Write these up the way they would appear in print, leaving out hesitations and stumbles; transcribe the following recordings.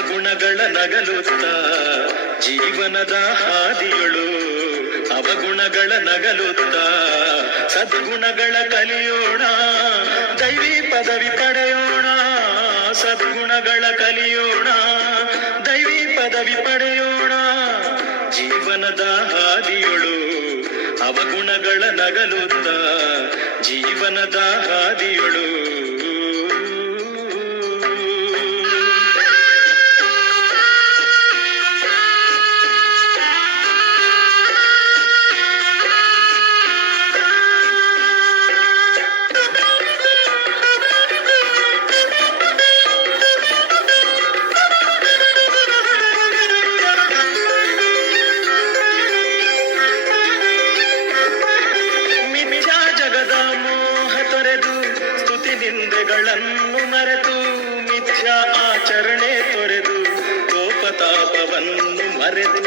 ಅವಗುಣಗಳ ನಗಲುತ್ತ ಜೀವನದ ಹಾದಿಯಳು. ಅವಗುಣಗಳ ನಗಲುತ್ತ ಸದ್ಗುಣಗಳ ಕಲಿಯೋಣ, ದೈವಿ ಪದವಿ ಪಡೆಯೋಣ. ಸದ್ಗುಣಗಳ ಕಲಿಯೋಣ, ದೈವಿ ಪದವಿ ಪಡೆಯೋಣ. ಜೀವನದ ಹಾದಿಯಳು ಅವಗುಣಗಳ ನಗಲುತ್ತ ಜೀವನದ ಹಾದಿಯಳು. ನಿಂದೆಗಳನ್ನು ಮರೆತು ಮಿಥ್ಯಾ ಆಚರಣೆ ತೊರೆದು ಕೋಪತಾಪವನ್ನು ಮರೆತು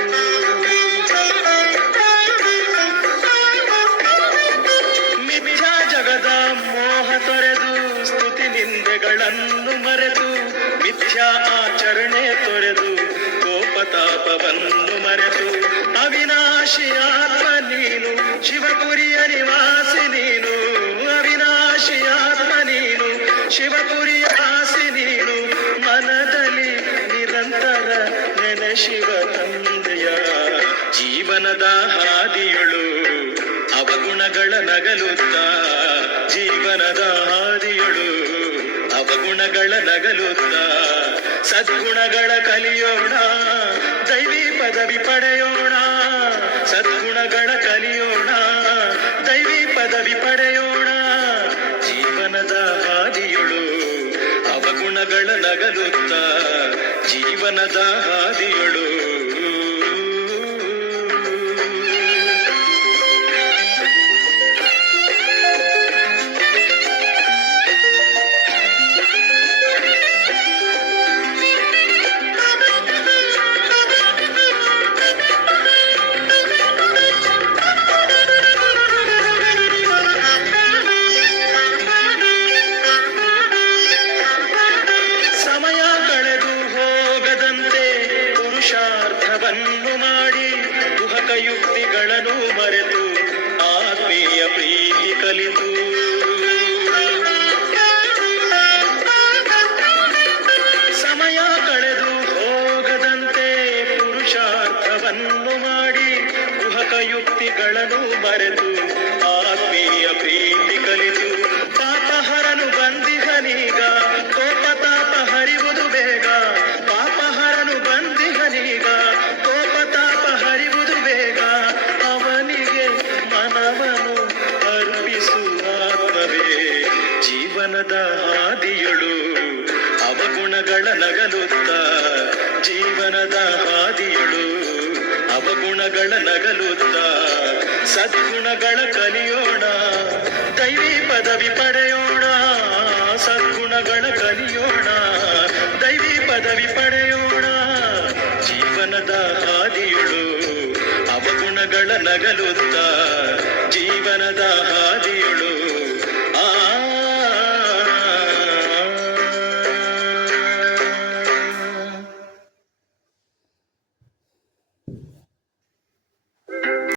ಮಿಥ್ಯಾ ಜಗದ ಮೋಹ ತೊರೆದು ಸ್ತುತಿ ನಿಂದೆಗಳನ್ನು ಮರೆತು ಮಿಥ್ಯಾ ಆಚರಣೆ ತೊರೆದು ಕೋಪತಾಪವನ್ನು ಮರೆತು ಅವಿನಾಶಿ ಆತ್ಮ ನೀನು, ಶಿವಪುರಿಯ ನಿವಾಸಿ ನೀನು. ಅವಿನಾಶಿ ಆತ್ಮ ನೀನು, ಶಿವಪುರಿಯ ಆಸಿ ನೀನು. ಮನದಲ್ಲಿ ನಿರಂತರ ನೆನೆ ಶಿವ ತಂದೆಯ. ಜೀವನದ ಹಾದಿಯಳು ಅವಗುಣಗಳ ನಗಲುತ್ತ ಜೀವನದ ಹಾದಿಯಳು ಅವಗುಣಗಳ ನಗಲುತ್ತ ಸದ್ಗುಣಗಳ ಕಲಿಯೋಣ, ದೈವಿ ಪದವಿ ಪಡೆಯೋಣ. ಸದ್ಗುಣಗಳ ಕಲಿಯೋಣ, ದೈವಿ ಪದವಿ ಪಡೆಯೋಣ. ಜೀವನದ ಹಾದಿಯಳು ಅವಗುಣಗಳ ನಗಲುತ್ತ ಜೀವನದ ಹಾದಿಯಳು. ಪುರುಷಾರ್ಥವನ್ನು ಮಾಡಿ ಕುಹಕ ಯುಕ್ತಿಗಳನ್ನು ಮರೆತು ಆತ್ಮೀಯ ಪ್ರೀತಿ ಕಲಿತು ಸಮಯ ಕಳೆದು ಹೋಗದಂತೆ ಪುರುಷಾರ್ಥವನ್ನು ಮಾಡಿ ಕುಹಕ ಯುಕ್ತಿಗಳನ್ನು ಮರೆತು ಆತ್ಮೀಯ ಪ್ರೀತಿ ಕಲಿತು ಪಾಪಹರನು ಬಂದಿಹನೀಗ ಕೋಪತಾಪ ಹರಿವುದು ಬೇಗ. ಪಾಪಹರನು ಬಂದಿಹನೀಗ ಕೋಪತಾಪ ಹರಿವುದು ಬೇಗ. ಅವನಿಗೆ ಮನವನ್ನು ಅರ್ಪಿಸುವಾತ್ಮವೇ ಜೀವನದ ಹಾದಿಯಳು ಅವಗುಣಗಳ ನಗಲುತ್ತ ಜೀವನದ ಹಾದಿಯಳು ಅವಗುಣಗಳ ನಗಲುತ್ತ ಸದ್ಗುಣಗಳ ಕಲಿಯೋಣ, ದೈವಿ ಪದವಿ ಪಡೆಯೋಣ. ಸದ್ಗುಣಗಳ ಕಲಿಯೋಣ, ದೈವಿ ಪದವಿ ಪಡೆಯೋಣ. ಜೀವನದ ಹಾದಿಯಳು ಅವಗುಣಗಳ ನಗಲುತ್ತ ಜೀವನದ ಹಾದಿಯಳು